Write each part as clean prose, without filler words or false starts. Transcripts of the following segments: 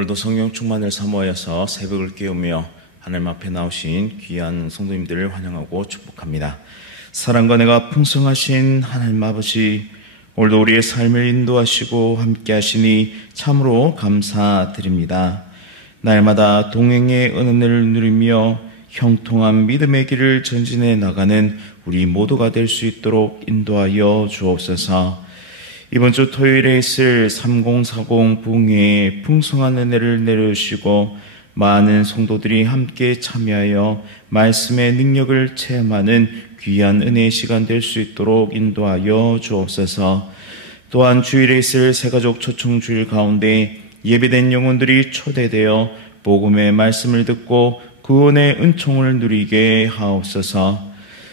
오늘도 성령 충만을 사모하여서 새벽을 깨우며 하나님 앞에 나오신 귀한 성도님들을 환영하고 축복합니다. 사랑과 은혜가 풍성하신 하나님 아버지, 오늘도 우리의 삶을 인도하시고 함께 하시니 참으로 감사드립니다. 날마다 동행의 은혜를 누리며 형통한 믿음의 길을 전진해 나가는 우리 모두가 될 수 있도록 인도하여 주옵소서. 이번 주 토요일에 있을 3040 부흥회에 풍성한 은혜를 내려주시고 많은 성도들이 함께 참여하여 말씀의 능력을 체험하는 귀한 은혜의 시간 될 수 있도록 인도하여 주옵소서. 또한 주일에 있을 새가족 초청주일 가운데 예배된 영혼들이 초대되어 복음의 말씀을 듣고 구원의 은총을 누리게 하옵소서.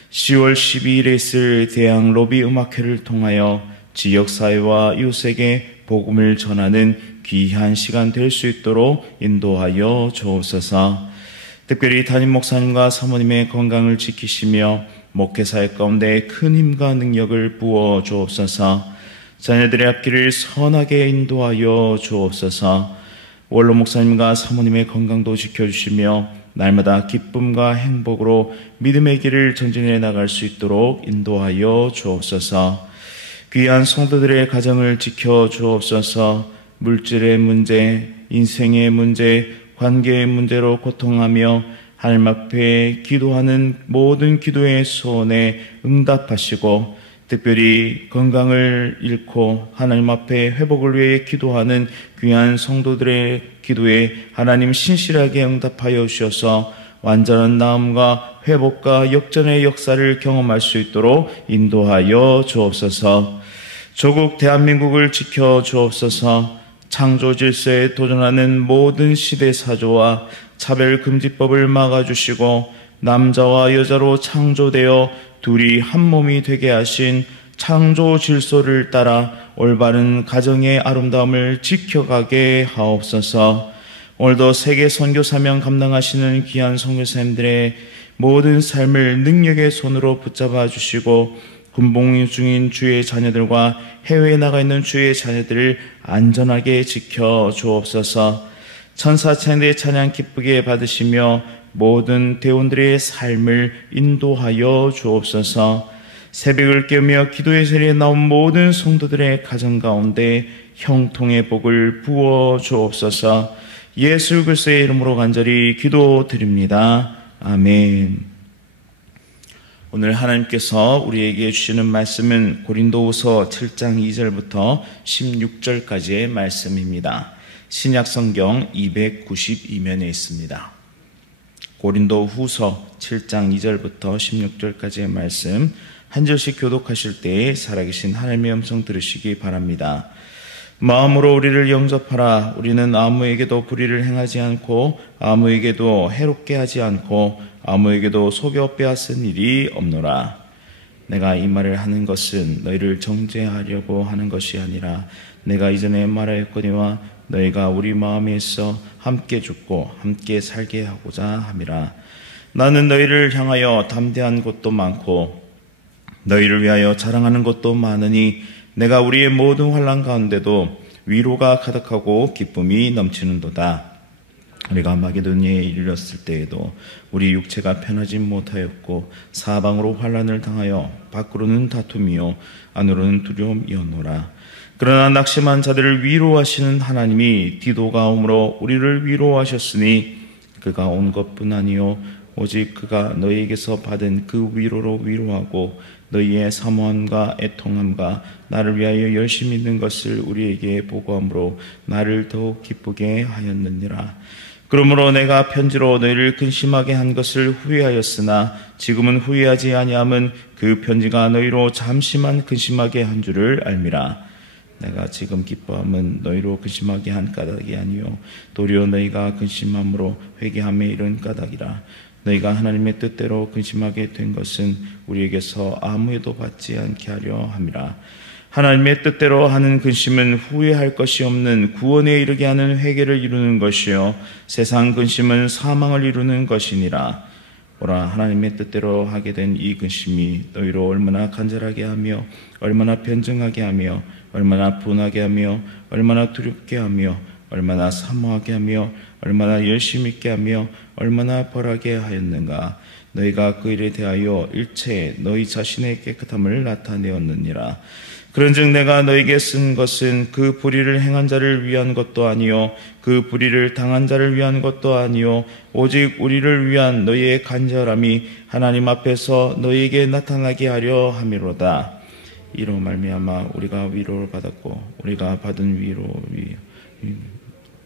10월 12일에 있을 대학 로비 음악회를 통하여 지역사회와 이웃에게 복음을 전하는 귀한 시간 될 수 있도록 인도하여 주옵소서. 특별히 담임 목사님과 사모님의 건강을 지키시며 목회사역 가운데 큰 힘과 능력을 부어 주옵소서. 자녀들의 앞길을 선하게 인도하여 주옵소서. 원로 목사님과 사모님의 건강도 지켜주시며 날마다 기쁨과 행복으로 믿음의 길을 전진해 나갈 수 있도록 인도하여 주옵소서. 귀한 성도들의 가정을 지켜 주옵소서. 물질의 문제, 인생의 문제, 관계의 문제로 고통하며 하나님 앞에 기도하는 모든 기도의 소원에 응답하시고, 특별히 건강을 잃고 하나님 앞에 회복을 위해 기도하는 귀한 성도들의 기도에 하나님 신실하게 응답하여 주셔서 완전한 나음과 회복과 역전의 역사를 경험할 수 있도록 인도하여 주옵소서. 조국 대한민국을 지켜 주옵소서. 창조 질서에 도전하는 모든 시대 사조와 차별금지법을 막아주시고 남자와 여자로 창조되어 둘이 한 몸이 되게 하신 창조 질서를 따라 올바른 가정의 아름다움을 지켜가게 하옵소서. 오늘도 세계 선교 사명 감당하시는 귀한 선교사님들의 모든 삶을 능력의 손으로 붙잡아 주시고 군복 중인 주의 자녀들과 해외에 나가 있는 주의 자녀들을 안전하게 지켜 주옵소서. 천사찬양대 찬양 기쁘게 받으시며 모든 대원들의 삶을 인도하여 주옵소서. 새벽을 깨우며 기도의 자리에 나온 모든 성도들의 가정 가운데 형통의 복을 부어 주옵소서. 예수 그리스도의 이름으로 간절히 기도드립니다. 아멘. 오늘 하나님께서 우리에게 주시는 말씀은 고린도후서 7장 2절부터 16절까지의 말씀입니다. 신약성경 292면에 있습니다. 고린도후서 7장 2절부터 16절까지의 말씀, 한 절씩 교독하실 때에 살아계신 하나님의 음성 들으시기 바랍니다. 마음으로 우리를 영접하라. 우리는 아무에게도 불의를 행하지 않고 아무에게도 해롭게 하지 않고 아무에게도 속여 빼앗은 일이 없노라. 내가 이 말을 하는 것은 너희를 정죄하려고 하는 것이 아니라 내가 이전에 말하였거니와 너희가 우리 마음에 있어 함께 죽고 함께 살게 하고자 함이라. 나는 너희를 향하여 담대한 것도 많고 너희를 위하여 자랑하는 것도 많으니 내가 우리의 모든 환난 가운데도 위로가 가득하고 기쁨이 넘치는도다. 우리가 마게도니아에 이르렀을 때에도 우리 육체가 편하지 못하였고 사방으로 환난을 당하여 밖으로는 다툼이요 안으로는 두려움이었노라. 그러나 낙심한 자들을 위로하시는 하나님이 디도가 오므로 우리를 위로하셨으니 그가 온 것뿐 아니요 오직 그가 너희에게서 받은 그 위로로 위로하고 너희의 사모함과 애통함과 나를 위하여 열심히 있는 것을 우리에게 보고함으로 나를 더욱 기쁘게 하였느니라. 그러므로 내가 편지로 너희를 근심하게 한 것을 후회하였으나 지금은 후회하지 아니함은 그 편지가 너희로 잠시만 근심하게 한 줄을 알미라. 내가 지금 기뻐함은 너희로 근심하게 한 까닭이 아니요 도리어 너희가 근심함으로 회개함에 이른 까닭이라. 너희가 하나님의 뜻대로 근심하게 된 것은 우리에게서 아무에도 받지 않게 하려 함이라. 하나님의 뜻대로 하는 근심은 후회할 것이 없는 구원에 이르게 하는 회개를 이루는 것이요 세상 근심은 사망을 이루는 것이니라. 오라, 하나님의 뜻대로 하게 된 이 근심이 너희로 얼마나 간절하게 하며 얼마나 변증하게 하며 얼마나 분하게 하며 얼마나 두렵게 하며 얼마나 사모하게 하며 얼마나 열심히 있게 하며 얼마나 벌하게 하였는가. 너희가 그 일에 대하여 일체 너희 자신의 깨끗함을 나타내었느니라. 그런즉 내가 너에게 쓴 것은 그 불의를 행한 자를 위한 것도 아니요 그 불의를 당한 자를 위한 것도 아니요 오직 우리를 위한 너희의 간절함이 하나님 앞에서 너희에게 나타나게 하려 함이로다. 이로 말미암아 우리가 위로를 받았고 우리가 받은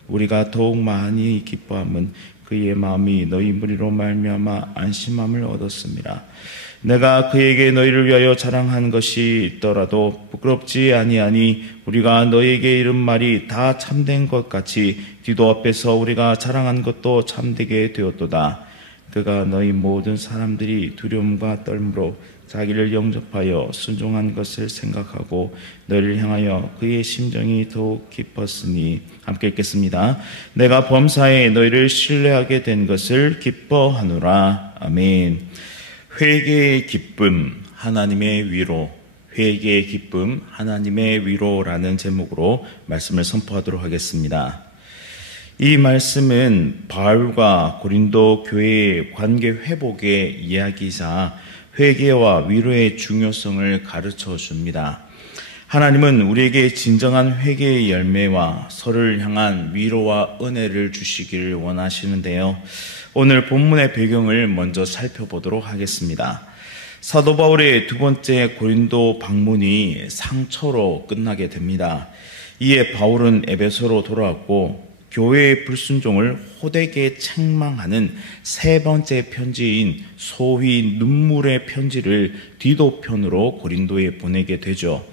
우리가 더욱 많이 기뻐함은 그의 마음이 너희 무리로 말미암아 안심함을 얻었습니다. 내가 그에게 너희를 위하여 자랑한 것이 있더라도 부끄럽지 아니하니 우리가 너희에게 이른 말이 다 참된 것 같이 디도 앞에서 우리가 자랑한 것도 참되게 되었도다. 그가 너희 모든 사람들이 두려움과 떨므로 자기를 영접하여 순종한 것을 생각하고 너희를 향하여 그의 심정이 더욱 깊었으니. 함께 읽겠습니다. 내가 범사에 너희를 신뢰하게 된 것을 기뻐하노라. 아멘. 회개의 기쁨, 하나님의 위로. 회개의 기쁨, 하나님의 위로라는 제목으로 말씀을 선포하도록 하겠습니다. 이 말씀은 바울과 고린도 교회의 관계 회복의 이야기이자 회개와 위로의 중요성을 가르쳐 줍니다. 하나님은 우리에게 진정한 회개의 열매와 서로를 향한 위로와 은혜를 주시기를 원하시는데요. 오늘 본문의 배경을 먼저 살펴보도록 하겠습니다. 사도 바울의 두 번째 고린도 방문이 상처로 끝나게 됩니다. 이에 바울은 에베소로 돌아왔고 교회의 불순종을 호되게 책망하는 세 번째 편지인 소위 눈물의 편지를 디도 편으로 고린도에 보내게 되죠.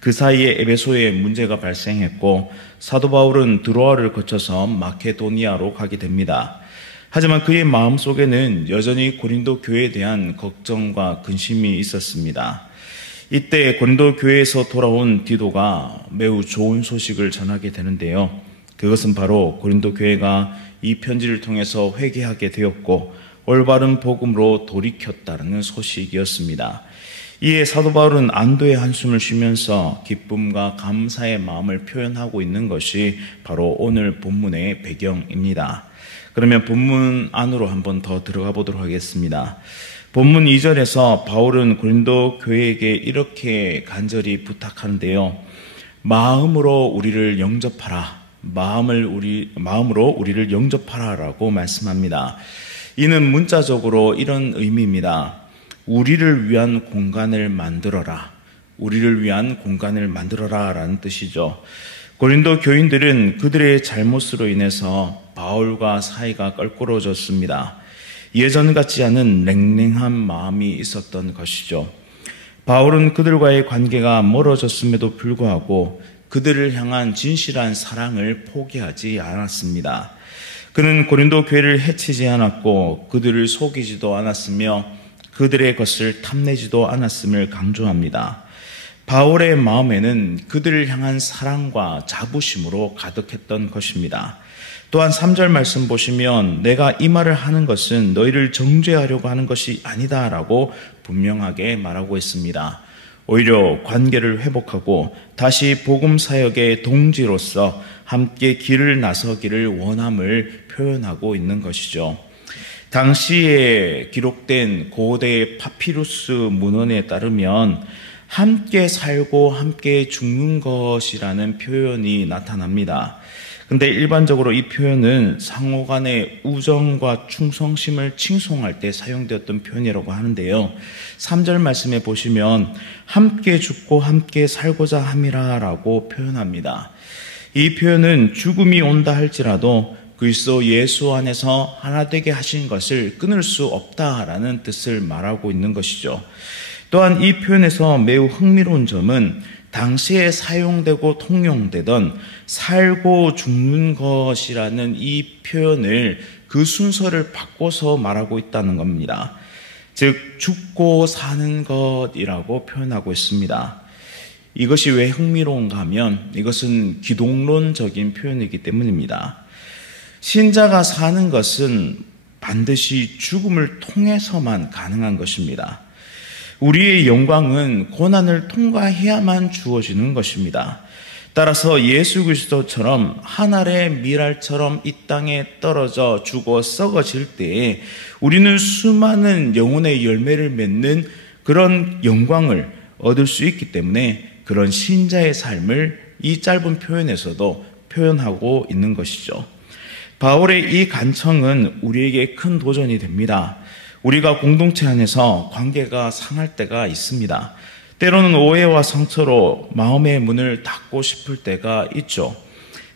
그 사이에 에베소에 문제가 발생했고 사도 바울은 드로아를 거쳐서 마케도니아로 가게 됩니다. 하지만 그의 마음속에는 여전히 고린도 교회에 대한 걱정과 근심이 있었습니다. 이때 고린도 교회에서 돌아온 디도가 매우 좋은 소식을 전하게 되는데요. 그것은 바로 고린도 교회가 이 편지를 통해서 회개하게 되었고 올바른 복음으로 돌이켰다는 소식이었습니다. 이에 사도 바울은 안도의 한숨을 쉬면서 기쁨과 감사의 마음을 표현하고 있는 것이 바로 오늘 본문의 배경입니다. 그러면 본문 안으로 한번 더 들어가 보도록 하겠습니다. 본문 2절에서 바울은 고린도 교회에게 이렇게 간절히 부탁하는데요. 마음으로 우리를 영접하라. 마음으로 우리를 영접하라라고 말씀합니다. 이는 문자적으로 이런 의미입니다. 우리를 위한 공간을 만들어라. 우리를 위한 공간을 만들어라 라는 뜻이죠. 고린도 교인들은 그들의 잘못으로 인해서 바울과 사이가 껄끄러워졌습니다. 예전 같지 않은 냉랭한 마음이 있었던 것이죠. 바울은 그들과의 관계가 멀어졌음에도 불구하고 그들을 향한 진실한 사랑을 포기하지 않았습니다. 그는 고린도 교회를 해치지 않았고 그들을 속이지도 않았으며 그들의 것을 탐내지도 않았음을 강조합니다. 바울의 마음에는 그들을 향한 사랑과 자부심으로 가득했던 것입니다. 또한 3절 말씀 보시면 내가 이 말을 하는 것은 너희를 정죄하려고 하는 것이 아니다 라고 분명하게 말하고 있습니다. 오히려 관계를 회복하고 다시 복음 사역의 동지로서 함께 길을 나서기를 원함을 표현하고 있는 것이죠. 당시에 기록된 고대 파피루스 문헌에 따르면 함께 살고 함께 죽는 것이라는 표현이 나타납니다. 근데 일반적으로 이 표현은 상호 간의 우정과 충성심을 칭송할 때 사용되었던 표현이라고 하는데요. 3절 말씀에 보시면 함께 죽고 함께 살고자 함이라 라고 표현합니다. 이 표현은 죽음이 온다 할지라도 그리스도 예수 안에서 하나 되게 하신 것을 끊을 수 없다라는 뜻을 말하고 있는 것이죠. 또한 이 표현에서 매우 흥미로운 점은 당시에 사용되고 통용되던 살고 죽는 것이라는 이 표현을 그 순서를 바꿔서 말하고 있다는 겁니다. 즉 죽고 사는 것이라고 표현하고 있습니다. 이것이 왜 흥미로운가 하면 이것은 기독론적인 표현이기 때문입니다. 신자가 사는 것은 반드시 죽음을 통해서만 가능한 것입니다. 우리의 영광은 고난을 통과해야만 주어지는 것입니다. 따라서 예수 그리스도처럼 한 알의 밀알처럼 이 땅에 떨어져 죽어 썩어질 때에 우리는 수많은 영혼의 열매를 맺는 그런 영광을 얻을 수 있기 때문에 그런 신자의 삶을 이 짧은 표현에서도 표현하고 있는 것이죠. 바울의 이 간청은 우리에게 큰 도전이 됩니다. 우리가 공동체 안에서 관계가 상할 때가 있습니다. 때로는 오해와 상처로 마음의 문을 닫고 싶을 때가 있죠.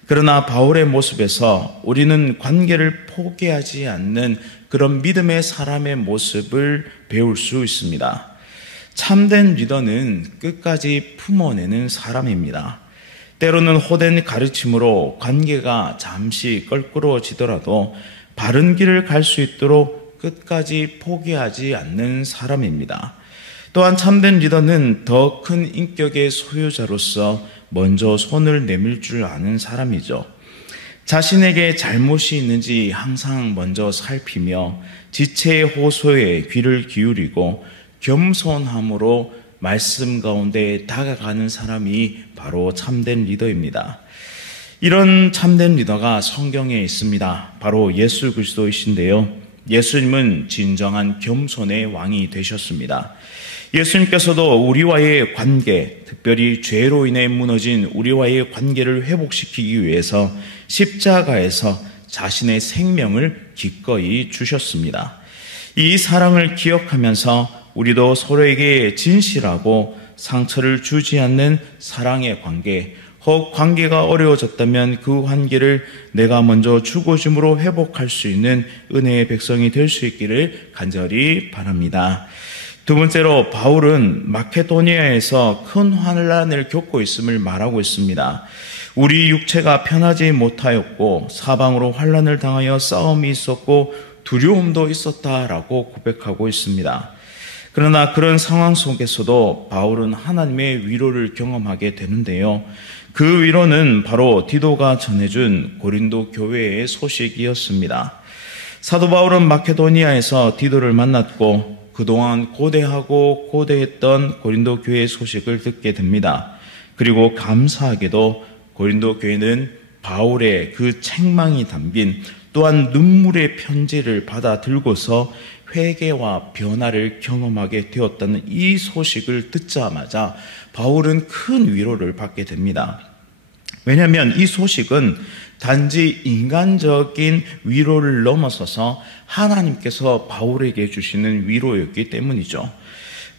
그러나 바울의 모습에서 우리는 관계를 포기하지 않는 그런 믿음의 사람의 모습을 배울 수 있습니다. 참된 리더는 끝까지 품어내는 사람입니다. 때로는 호된 가르침으로 관계가 잠시 껄끄러워지더라도 바른 길을 갈 수 있도록 끝까지 포기하지 않는 사람입니다. 또한 참된 리더는 더 큰 인격의 소유자로서 먼저 손을 내밀 줄 아는 사람이죠. 자신에게 잘못이 있는지 항상 먼저 살피며 지체의 호소에 귀를 기울이고 겸손함으로 말씀 가운데 다가가는 사람이 바로 참된 리더입니다. 이런 참된 리더가 성경에 있습니다. 바로 예수 그리스도이신데요. 예수님은 진정한 겸손의 왕이 되셨습니다. 예수님께서도 우리와의 관계, 특별히 죄로 인해 무너진 우리와의 관계를 회복시키기 위해서 십자가에서 자신의 생명을 기꺼이 주셨습니다. 이 사랑을 기억하면서 우리도 서로에게 진실하고 상처를 주지 않는 사랑의 관계, 혹 관계가 어려워졌다면 그 관계를 내가 먼저 주고짐으로 회복할 수 있는 은혜의 백성이 될 수 있기를 간절히 바랍니다. 두 번째로 바울은 마케도니아에서 큰 환난을 겪고 있음을 말하고 있습니다. 우리 육체가 편하지 못하였고 사방으로 환난을 당하여 싸움이 있었고 두려움도 있었다라고 고백하고 있습니다. 그러나 그런 상황 속에서도 바울은 하나님의 위로를 경험하게 되는데요. 그 위로는 바로 디도가 전해준 고린도 교회의 소식이었습니다. 사도 바울은 마케도니아에서 디도를 만났고 그동안 고대하고 고대했던 고린도 교회의 소식을 듣게 됩니다. 그리고 감사하게도 고린도 교회는 바울의 그 책망이 담긴 또한 눈물의 편지를 받아 들고서 회개와 변화를 경험하게 되었다는 이 소식을 듣자마자 바울은 큰 위로를 받게 됩니다. 왜냐하면 이 소식은 단지 인간적인 위로를 넘어서서 하나님께서 바울에게 주시는 위로였기 때문이죠.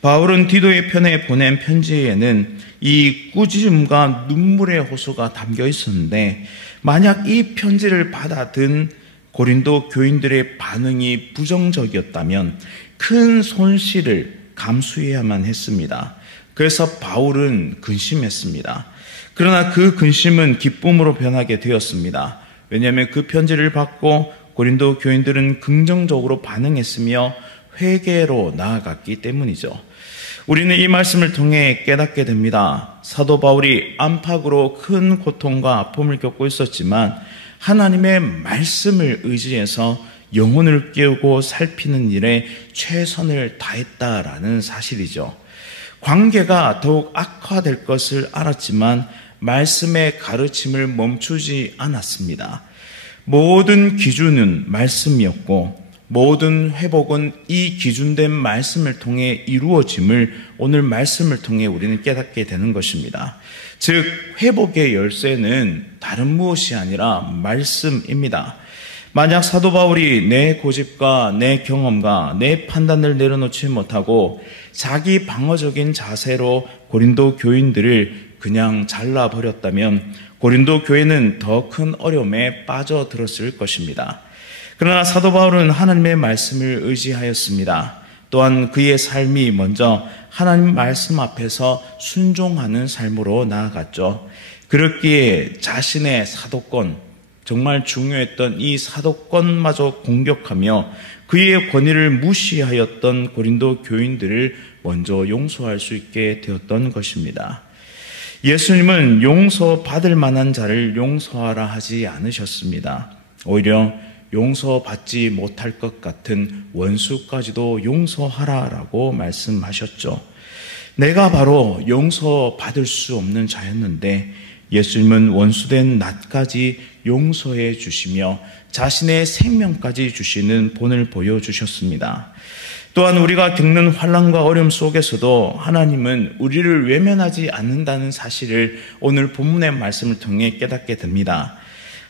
바울은 디도의 편에 보낸 편지에는 이 꾸짖음과 눈물의 호소가 담겨 있었는데 만약 이 편지를 받아든 고린도 교인들의 반응이 부정적이었다면 큰 손실을 감수해야만 했습니다. 그래서 바울은 근심했습니다. 그러나 그 근심은 기쁨으로 변하게 되었습니다. 왜냐하면 그 편지를 받고 고린도 교인들은 긍정적으로 반응했으며 회개로 나아갔기 때문이죠. 우리는 이 말씀을 통해 깨닫게 됩니다. 사도 바울이 안팎으로 큰 고통과 아픔을 겪고 있었지만 하나님의 말씀을 의지해서 영혼을 깨우고 살피는 일에 최선을 다했다라는 사실이죠. 관계가 더욱 악화될 것을 알았지만 말씀의 가르침을 멈추지 않았습니다. 모든 기준은 말씀이었고 모든 회복은 이 기준된 말씀을 통해 이루어짐을 오늘 말씀을 통해 우리는 깨닫게 되는 것입니다. 즉 회복의 열쇠는 다른 무엇이 아니라 말씀입니다. 만약 사도 바울이 내 고집과 내 경험과 내 판단을 내려놓지 못하고 자기 방어적인 자세로 고린도 교인들을 그냥 잘라버렸다면 고린도 교회는 더 큰 어려움에 빠져들었을 것입니다. 그러나 사도 바울은 하나님의 말씀을 의지하였습니다. 또한 그의 삶이 먼저 하나님 말씀 앞에서 순종하는 삶으로 나아갔죠. 그렇기에 자신의 사도권, 정말 중요했던 이 사도권마저 공격하며 그의 권위를 무시하였던 고린도 교인들을 먼저 용서할 수 있게 되었던 것입니다. 예수님은 용서받을 만한 자를 용서하라 하지 않으셨습니다. 오히려 용서받지 못할 것 같은 원수까지도 용서하라라고 말씀하셨죠. 내가 바로 용서받을 수 없는 자였는데 예수님은 원수된 낫까지 용서해 주시며 자신의 생명까지 주시는 본을 보여주셨습니다. 또한 우리가 겪는 환난과 어려움 속에서도 하나님은 우리를 외면하지 않는다는 사실을 오늘 본문의 말씀을 통해 깨닫게 됩니다.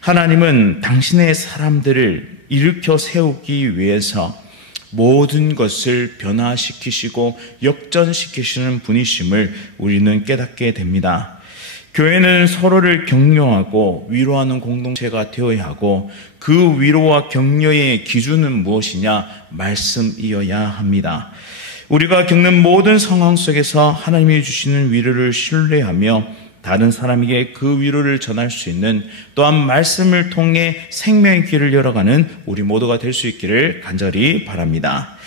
하나님은 당신의 사람들을 일으켜 세우기 위해서 모든 것을 변화시키시고 역전시키시는 분이심을 우리는 깨닫게 됩니다. 교회는 서로를 격려하고 위로하는 공동체가 되어야 하고 그 위로와 격려의 기준은 무엇이냐? 말씀이어야 합니다. 우리가 겪는 모든 상황 속에서 하나님이 주시는 위로를 신뢰하며 다른 사람에게 그 위로를 전할 수 있는 또한 말씀을 통해 생명의 길을 열어가는 우리 모두가 될 수 있기를 간절히 바랍니다.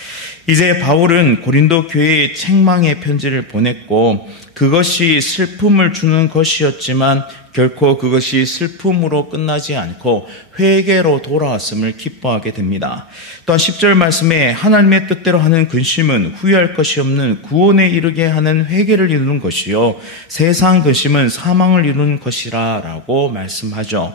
이제 바울은 고린도 교회에 책망의 편지를 보냈고 그것이 슬픔을 주는 것이었지만 결코 그것이 슬픔으로 끝나지 않고 회개로 돌아왔음을 기뻐하게 됩니다. 또한 10절 말씀에 하나님의 뜻대로 하는 근심은 후회할 것이 없는 구원에 이르게 하는 회개를 이루는 것이요 세상 근심은 사망을 이루는 것이라 라고 말씀하죠.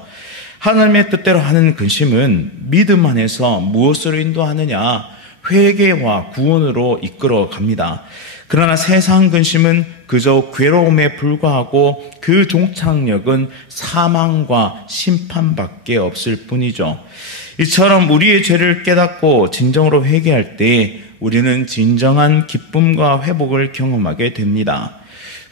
하나님의 뜻대로 하는 근심은 믿음 안에서 무엇으로 인도하느냐? 회개와 구원으로 이끌어 갑니다. 그러나 세상 근심은 그저 괴로움에 불과하고 그 종착역은 사망과 심판밖에 없을 뿐이죠. 이처럼 우리의 죄를 깨닫고 진정으로 회개할 때 우리는 진정한 기쁨과 회복을 경험하게 됩니다.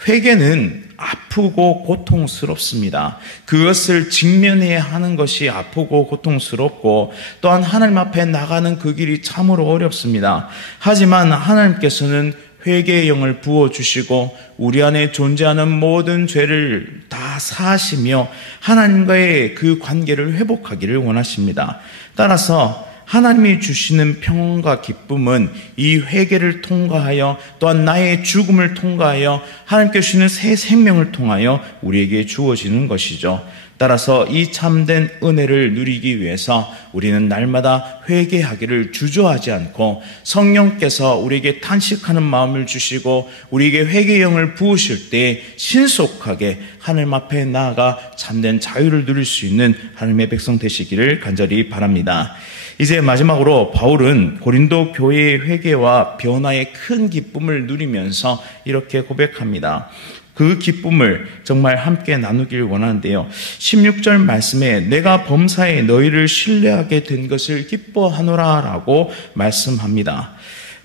회개는 아프고 고통스럽습니다. 그것을 직면해야 하는 것이 아프고 고통스럽고 또한 하나님 앞에 나가는 그 길이 참으로 어렵습니다. 하지만 하나님께서는 회개의 영을 부어주시고 우리 안에 존재하는 모든 죄를 다 사하시며 하나님과의 그 관계를 회복하기를 원하십니다. 따라서 하나님이 주시는 평안과 기쁨은 이 회개를 통과하여 또한 나의 죽음을 통과하여 하나님께 주시는 새 생명을 통하여 우리에게 주어지는 것이죠. 따라서 이 참된 은혜를 누리기 위해서 우리는 날마다 회개하기를 주저하지 않고 성령께서 우리에게 탄식하는 마음을 주시고 우리에게 회개의 영을 부으실 때 신속하게 하나님 앞에 나아가 참된 자유를 누릴 수 있는 하나님의 백성 되시기를 간절히 바랍니다. 이제 마지막으로 바울은 고린도 교회의 회개와 변화의 큰 기쁨을 누리면서 이렇게 고백합니다. 그 기쁨을 정말 함께 나누길 원하는데요. 16절 말씀에 내가 범사에 너희를 신뢰하게 된 것을 기뻐하노라 라고 말씀합니다.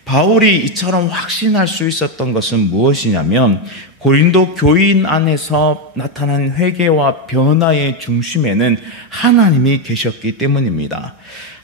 바울이 이처럼 확신할 수 있었던 것은 무엇이냐면 고린도 교인 안에서 나타난 회개와 변화의 중심에는 하나님이 계셨기 때문입니다.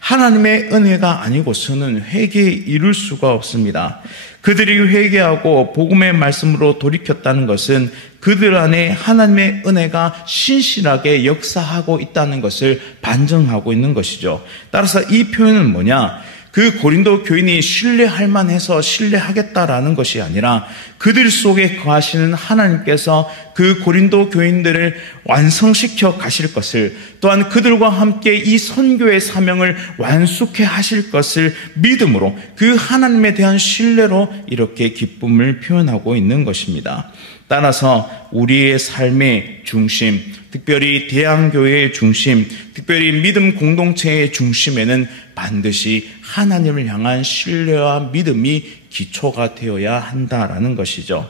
하나님의 은혜가 아니고서는 회개에 이룰 수가 없습니다. 그들이 회개하고 복음의 말씀으로 돌이켰다는 것은 그들 안에 하나님의 은혜가 신실하게 역사하고 있다는 것을 반증하고 있는 것이죠. 따라서 이 표현은 뭐냐? 그 고린도 교인이 신뢰할 만해서 신뢰하겠다라는 것이 아니라 그들 속에 거하시는 하나님께서 그 고린도 교인들을 완성시켜 가실 것을 또한 그들과 함께 이 선교의 사명을 완수케 하실 것을 믿음으로 그 하나님에 대한 신뢰로 이렇게 기쁨을 표현하고 있는 것입니다. 따라서 우리의 삶의 중심, 특별히 대안교회의 중심, 특별히 믿음 공동체의 중심에는 반드시 하나님을 향한 신뢰와 믿음이 기초가 되어야 한다라는 것이죠.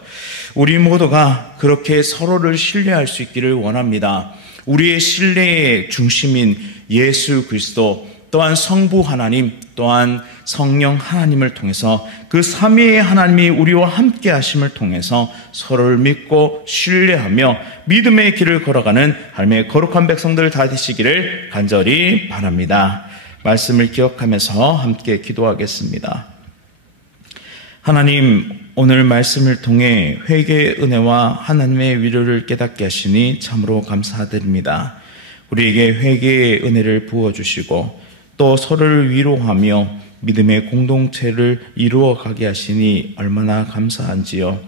우리 모두가 그렇게 서로를 신뢰할 수 있기를 원합니다. 우리의 신뢰의 중심인 예수 그리스도, 또한 성부 하나님, 또한 성령 하나님을 통해서 그 삼위의 하나님이 우리와 함께 하심을 통해서 서로를 믿고 신뢰하며 믿음의 길을 걸어가는 하나님의 거룩한 백성들 다 되시기를 간절히 바랍니다. 말씀을 기억하면서 함께 기도하겠습니다. 하나님, 오늘 말씀을 통해 회개의 은혜와 하나님의 위로를 깨닫게 하시니 참으로 감사드립니다. 우리에게 회개의 은혜를 부어주시고 또 서로를 위로하며 믿음의 공동체를 이루어가게 하시니 얼마나 감사한지요.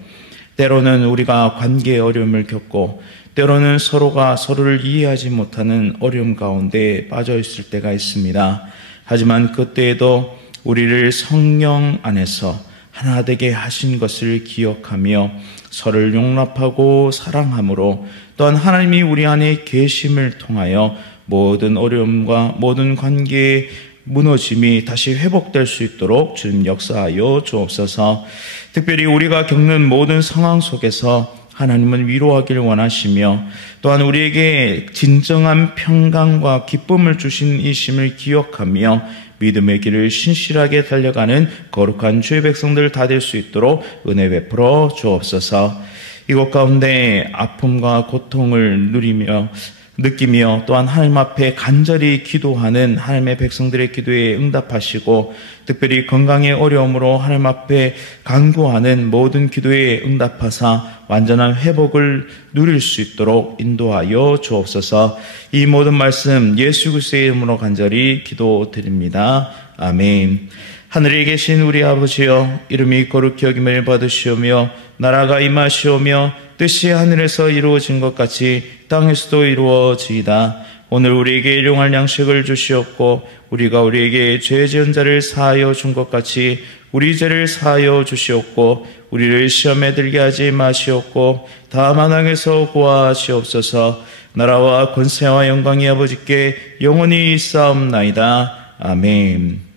때로는 우리가 관계의 어려움을 겪고 때로는 서로가 서로를 이해하지 못하는 어려움 가운데 빠져 있을 때가 있습니다. 하지만 그때에도 우리를 성령 안에서 하나 되게 하신 것을 기억하며 서로를 용납하고 사랑함으로 또한 하나님이 우리 안에 계심을 통하여 모든 어려움과 모든 관계의 무너짐이 다시 회복될 수 있도록 주님 역사하여 주옵소서. 특별히 우리가 겪는 모든 상황 속에서 하나님은 위로하길 원하시며 또한 우리에게 진정한 평강과 기쁨을 주신 이심을 기억하며 믿음의 길을 신실하게 달려가는 거룩한 주의 백성들 다 될 수 있도록 은혜 베풀어 주옵소서. 이곳 가운데 아픔과 고통을 느끼며 또한 하나님 앞에 간절히 기도하는 하나님의 백성들의 기도에 응답하시고 특별히 건강의 어려움으로 하나님 앞에 간구하는 모든 기도에 응답하사 완전한 회복을 누릴 수 있도록 인도하여 주옵소서. 이 모든 말씀 예수 그리스도의 이름으로 간절히 기도드립니다. 아멘. 하늘에 계신 우리 아버지여, 이름이 거룩히 여김을 받으시오며 나라가 임하시오며 뜻이 하늘에서 이루어진 것 같이 땅에서도 이루어지이다. 오늘 우리에게 일용할 양식을 주시옵고 우리가 우리에게 죄 지은 자를 사하여 준 것 같이 우리 죄를 사하여 주시옵고 우리를 시험에 들게 하지 마시옵고 다만 악에서 구하시옵소서. 나라와 권세와 영광이 아버지께 영원히 있사옵나이다. 아멘.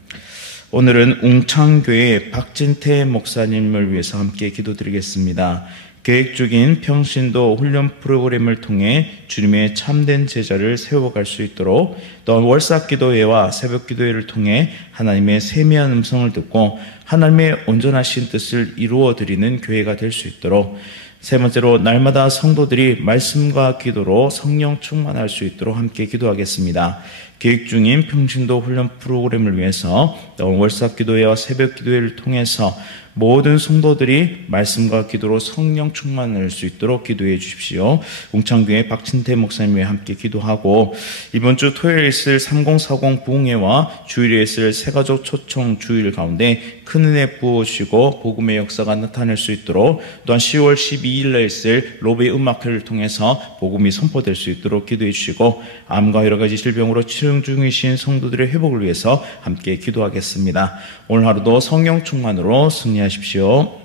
오늘은 웅창교회 박진태 목사님을 위해서 함께 기도드리겠습니다. 계획 중인 평신도 훈련 프로그램을 통해 주님의 참된 제자를 세워갈 수 있도록 또한 월삭기도회와 새벽기도회를 통해 하나님의 세미한 음성을 듣고 하나님의 온전하신 뜻을 이루어드리는 교회가 될 수 있도록, 세 번째로 날마다 성도들이 말씀과 기도로 성령 충만할 수 있도록 함께 기도하겠습니다. 계획 중인 평신도 훈련 프로그램을 위해서 월삭기도회와 새벽기도회를 통해서 모든 성도들이 말씀과 기도로 성령 충만할 수 있도록 기도해 주십시오. 웅창교회 박진태 목사님과 함께 기도하고, 이번 주 토요일에 있을 3040 부흥회와 주일에 있을 새가족 초청 주일 가운데 큰 은혜 부어주시고 복음의 역사가 나타날 수 있도록, 또한 10월 12일에 있을 로베 음악회를 통해서 복음이 선포될 수 있도록 기도해 주시고, 암과 여러 가지 질병으로 치료 중이신 성도들의 회복을 위해서 함께 기도하겠습니다. 오늘 하루도 성령 충만으로 승리하십시오.